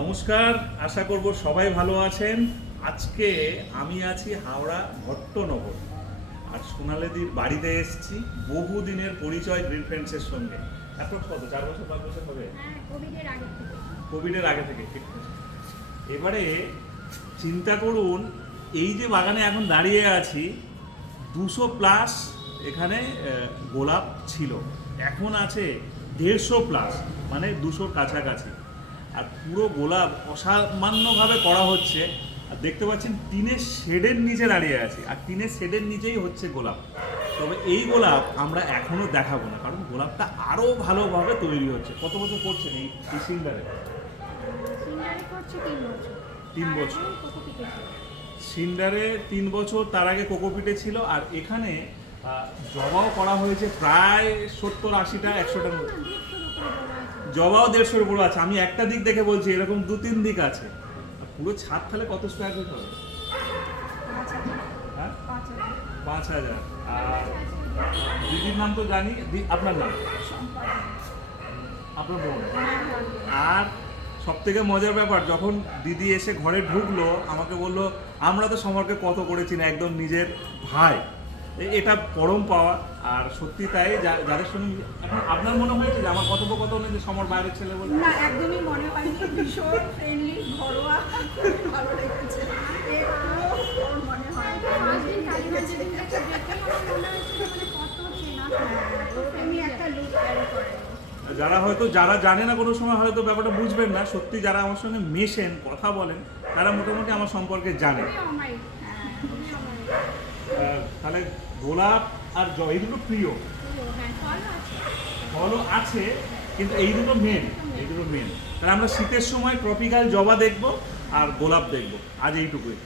নমস্কার আশা করব সবাই ভালো আছেন। আজকে আমি আছি হাওড়া ভট্টনগর। আর সোনালিদির বাড়িতে এসেছি বহুদিনের পরিচয় গ্রিন ফ্রেন্ডসের সঙ্গে। এখন কত চার বছর পাঁচ বছর হবে? হ্যাঁ কোভিডের আগে থেকে। ঠিক। এবারে চিন্তা করুন এই যে বাগানে এখন দাঁড়িয়ে আছি দুশো প্লাস এখানে গোলাপ ছিল। এখন আছে দেড়শো প্লাস মানে দুশোর কাছাকাছি। আর পুরো গোলাপ অসামান্যভাবে করা হচ্ছে। আর দেখতে পাচ্ছেন টিনের শেডের নিচে দাঁড়িয়ে আছে। আর টিনের শেডের নিচেই হচ্ছে গোলাপ। তবে এই গোলাপ আমরা এখনও দেখাবো না কারণ গোলাপটা আরও ভালোভাবে তৈরি হচ্ছে। কত বছর করছেন এই এই সিঙ্গারে তিন বছর। সিন্ডারে তিন বছর তার আগে কোকোপিটে ছিল। আর এখানে জবাও করা হয়েছে প্রায় সত্তর আশিটা একশোটার না, মধ্যে দেড়শোর উপরে বড় আছে। জবাও দেড়শোর উপর আছে। আমি একটা দিক দেখে বলছি, এরকম দু তিন দিক আছে। পুরো ছাদ তাহলে কত স্কোয়ার ফিট হবে? হ্যাঁ? পাঁচ হাজার। আর দিদির নাম তো জানি আপনার নাম? আপনার বোন। আর সব থেকে মজার ব্যাপার, যখন দিদি এসে ঘরে ঢুকলো, আমাকে বলল, আমরা তো সমরকে কত করেছি না, একদম নিজের ভাই। এটা পরম পাওয়া আর সত্যি তাই যাদের সঙ্গে এখন আপনার মনে হয়েছে যে আমার কথোপকথনে যে সমর বাইরের ছেলে বলে? না একদমই মনে হয়নি ভীষণ ফ্রেন্ডলি ঘরোয়া ভালো লেগেছে। মনে হয় যারা হয়তো যারা জানে না কোনো সময় হয়তো ব্যাপারটা বুঝবেন না। সত্যি যারা আমার সঙ্গে মেশেন কথা বলেন তারা মোটামুটি আমার সম্পর্কে জানে। তাহলে গোলাপ আর জ এই দুটো প্রিয়। হ্যাঁ ফলও আছে। কিন্তু এই দুটো মেন এই দুটো মেন তাহলে আমরা শীতের সময় ট্রপিক্যাল জবা দেখব আর গোলাপ দেখব আজ এইটুকুই।